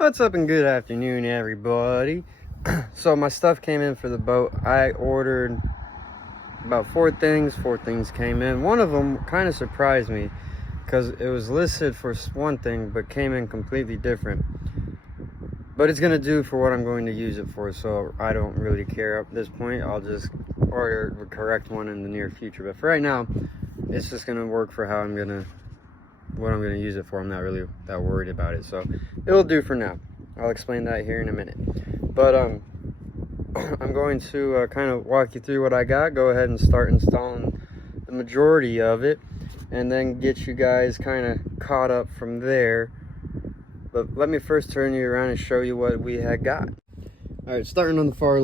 What's up and good afternoon, everybody. So my stuff came in for the boat. I ordered about four things came in. One of them kind of surprised me because it was listed for one thing but came in completely different, but it's gonna do for what I'm going to use it for, so I don't really care at this point. I'll just order the correct one in the near future, but for right now it's just gonna work for what I'm going to use it for. I'm not really that worried about it, so it'll do for now. I'll explain that here in a minute. But I'm going to kind of walk you through what I got, go ahead and start installing the majority of it, and then get you guys kind of caught up from there. But let me first turn you around and show you what we had got. All right, starting on the far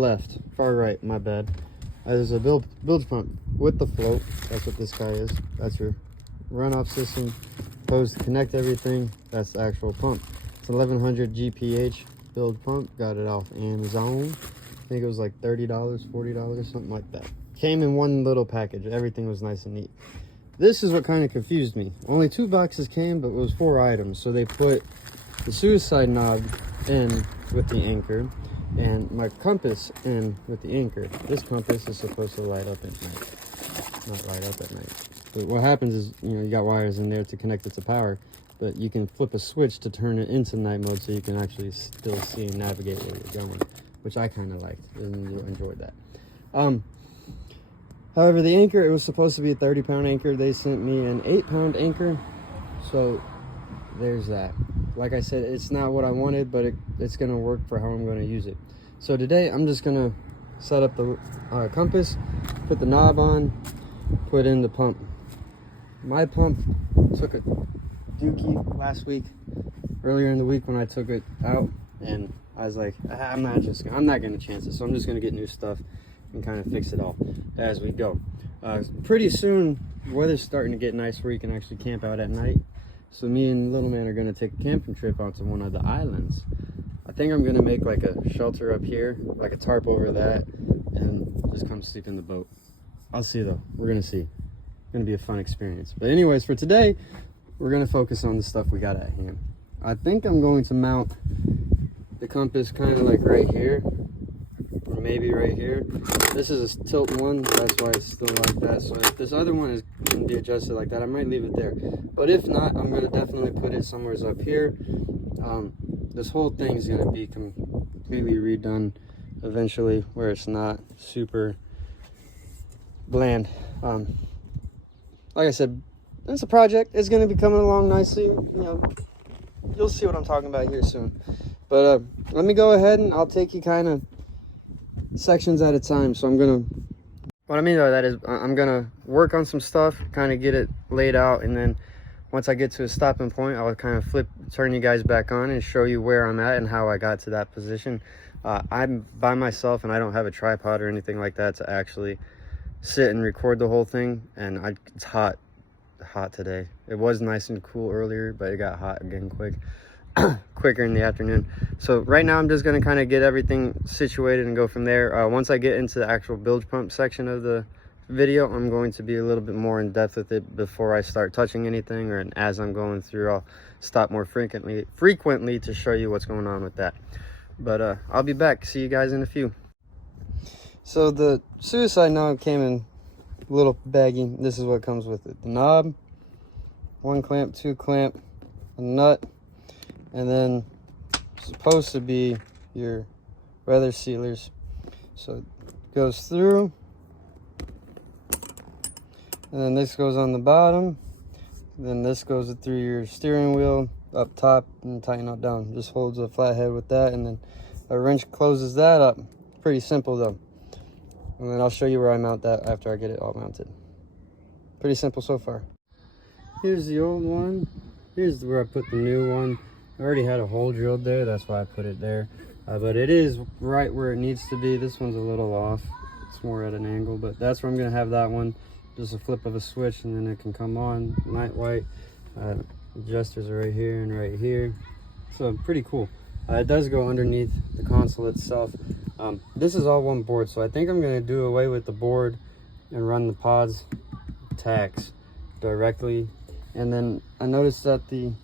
right, my bad. There's a bilge pump with the float. That's what this guy is. That's your runoff system. Supposed to connect everything. That's the actual pump. It's 1100 GPH bilge pump. Got it off Amazon. I think it was like $30, $40, something like that. Came in one little package. Everything was nice and neat. This is what kind of confused me. Only 2 boxes came, but it was 4 items. So they put the suicide knob in with the anchor and my compass in with the anchor. This compass is supposed to light up at night. Not light up at night. But what happens is, you got wires in there to connect it to power, but you can flip a switch to turn it into night mode so you can actually still see and navigate where you're going, which I kind of liked and enjoyed that. However, the anchor, it was supposed to be a 30-pound anchor. They sent me an 8-pound anchor, so there's that. Like I said, it's not what I wanted, but it's going to work for how I'm going to use it. So today, I'm just going to set up the compass, put the knob on, put in the pump. My pump took a dookie last week, earlier in the week when I took it out, and I was like, I'm not gonna chance it, so I'm just gonna get new stuff and kind of fix it all as we go. Pretty soon, weather's starting to get nice where you can actually camp out at night. So me and little man are gonna take a camping trip out to one of the islands. I think I'm gonna make like a shelter up here, like a tarp over that, and just come sleep in the boat. I'll see though, we're gonna see. Gonna be a fun experience. But anyways, for today we're gonna focus on the stuff we got at hand. I think I'm going to mount the compass kind of like right here, or maybe right here. This is a tilt one, that's why it's still like that. So if this other one can be adjusted like that, I might leave it there, but if not, I'm gonna definitely put it somewhere up here. This whole thing is gonna be completely redone eventually, where it's not super bland. Like I said, it's a project. It's going to be coming along nicely. You'll see what I'm talking about here soon. But let me go ahead and I'll take you kind of sections at a time. So what I mean by that is I'm going to work on some stuff, kind of get it laid out. And then once I get to a stopping point, I'll kind of turn you guys back on and show you where I'm at and how I got to that position. I'm by myself and I don't have a tripod or anything like that to actually sit and record the whole thing, and it's hot today. It was nice and cool earlier, but it got hot again quicker in the afternoon. So right now I'm just going to kind of get everything situated and go from there. Once I get into the actual bilge pump section of the video, I'm going to be a little bit more in depth with it before I start touching anything, or as I'm going through I'll stop more frequently to show you what's going on with that. But I'll be back. See you guys in a few. So the suicide knob came in a little baggy. This is what comes with it. The knob, 1 clamp, 2 clamp, a nut, and then supposed to be your weather sealers. So it goes through, and then this goes on the bottom. Then this goes through your steering wheel up top and tighten up down. Just holds a flathead with that, and then a wrench closes that up. Pretty simple though. And then I'll show you where I mount that after I get it all mounted. Pretty simple so far. Here's the old one. Here's where I put the new one. I already had a hole drilled there, that's why I put it there. But it is right where it needs to be. This one's a little off. It's more at an angle, but that's where I'm gonna have that one. Just a flip of a switch and then it can come on, night white. Adjusters are right here and right here. So pretty cool. It does go underneath the console itself. This is all one board, so I think I'm going to do away with the board and run the pods tacks directly. And then I noticed that the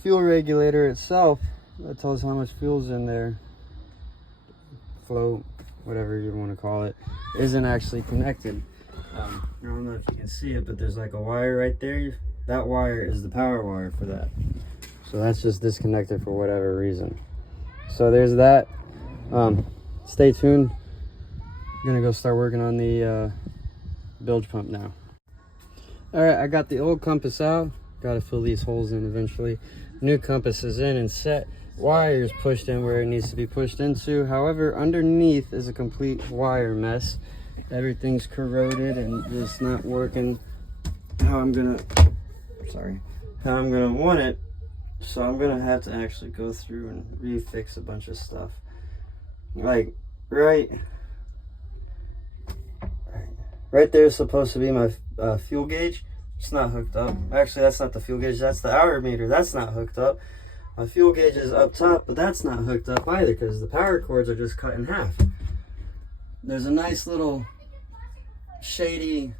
fuel regulator itself that tells how much fuel's in there. Float, whatever you want to call it, isn't actually connected. I don't know if you can see it, but there's like a wire right there. That wire is the power wire for that. So that's just disconnected for whatever reason. So there's that. Stay tuned. I'm gonna go start working on the bilge pump now. All right, I got the old compass out. Got to fill these holes in eventually. New compass is in and set. Wires pushed in where it needs to be pushed into. However, underneath is a complete wire mess. Everything's corroded and just not working how I'm gonna want it. So I'm gonna have to actually go through and refix a bunch of stuff. Like right there is supposed to be my fuel gauge. It's not hooked up. Actually, that's not the fuel gauge, that's the hour meter. That's not hooked up. My fuel gauge is up top, but that's not hooked up either because the power cords are just cut in half. There's a nice little shady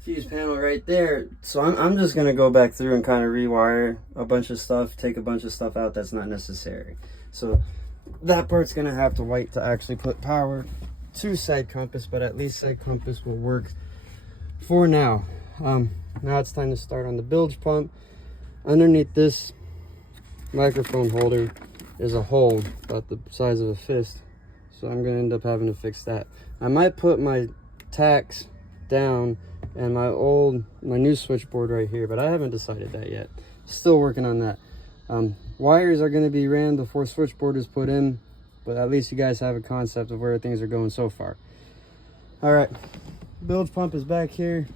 fuse panel right there. So I'm just gonna go back through and kind of rewire a bunch of stuff, take a bunch of stuff out that's not necessary. So that part's gonna have to wait to actually put power to said compass, but at least said compass will work for now. Now it's time to start on the bilge pump. Underneath this microphone holder is a hole about the size of a fist, so I'm gonna end up having to fix that. I might put my tacks down and my new switchboard right here, but I haven't decided that yet. Still working on that. Wires are going to be ran before switchboard is put in, but at least you guys have a concept of where things are going so far. All right, bilge pump is back here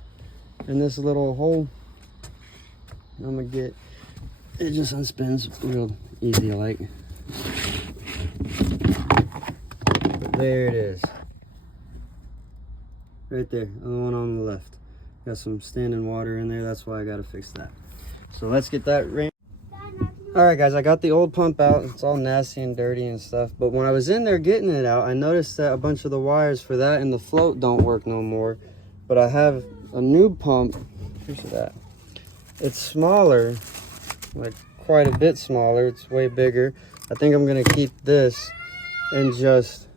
in this little hole. I'm gonna get it, just unspins real easy like. There it is, right there, the one on the left. Got some standing water in there, that's why I gotta fix that. So let's get that ran. All right guys, I got the old pump out. It's all nasty and dirty and stuff, but when I was in there getting it out, I noticed that a bunch of the wires for that and the float don't work no more. But I have a new pump. Here's that. It's smaller, like quite a bit smaller. It's way bigger. I think I'm gonna keep this and just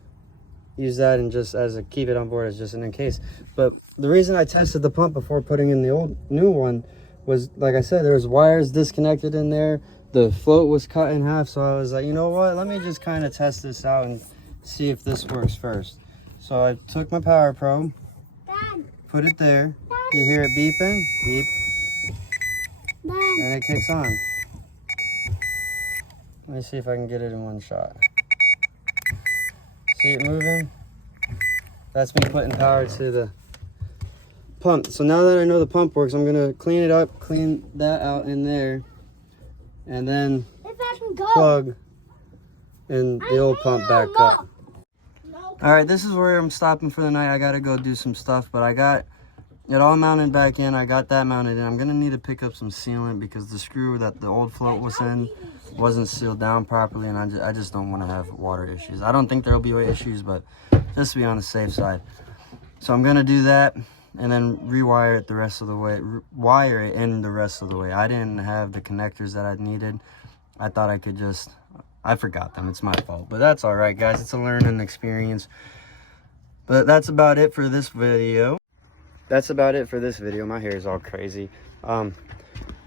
use that and just as a keep it on board as just an in case. But the reason I tested the pump before putting in the new one was, like I said, there was wires disconnected in there. The float was cut in half, so I was like, you know what, let me just kind of test this out and see if this works first. So I took my power probe, put it there. You hear it beeping, beep, and it kicks on. Let me see if I can get it in one shot. See it moving? That's me putting power to the pump. So now that I know the pump works, I'm gonna clean it up, clean that out in there, and then plug in the old pump back up. All right, this is where I'm stopping for the night. I gotta go do some stuff, but I got it all mounted back in. I got that mounted in. I'm gonna need to pick up some sealant because the screw that the old float was in wasn't sealed down properly, and I just don't want to have water issues. I don't think there'll be issues, but just to be on the safe side. So I'm gonna do that and then rewire it the rest of the way, wire it in the rest of the way. I didn't have the connectors that I needed. I thought I could just, I forgot them. It's my fault, but that's all right, guys. It's a learning experience. But that's about it for this video. My hair is all crazy. I'm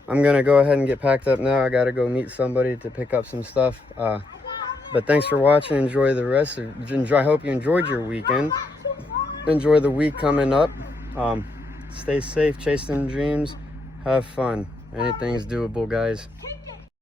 gonna go ahead and get packed up now. I gotta go meet somebody to pick up some stuff. But thanks for watching. Enjoy the rest. I hope you enjoyed your weekend. Enjoy the week coming up. Stay safe, chase them dreams, have fun. Anything's doable, guys.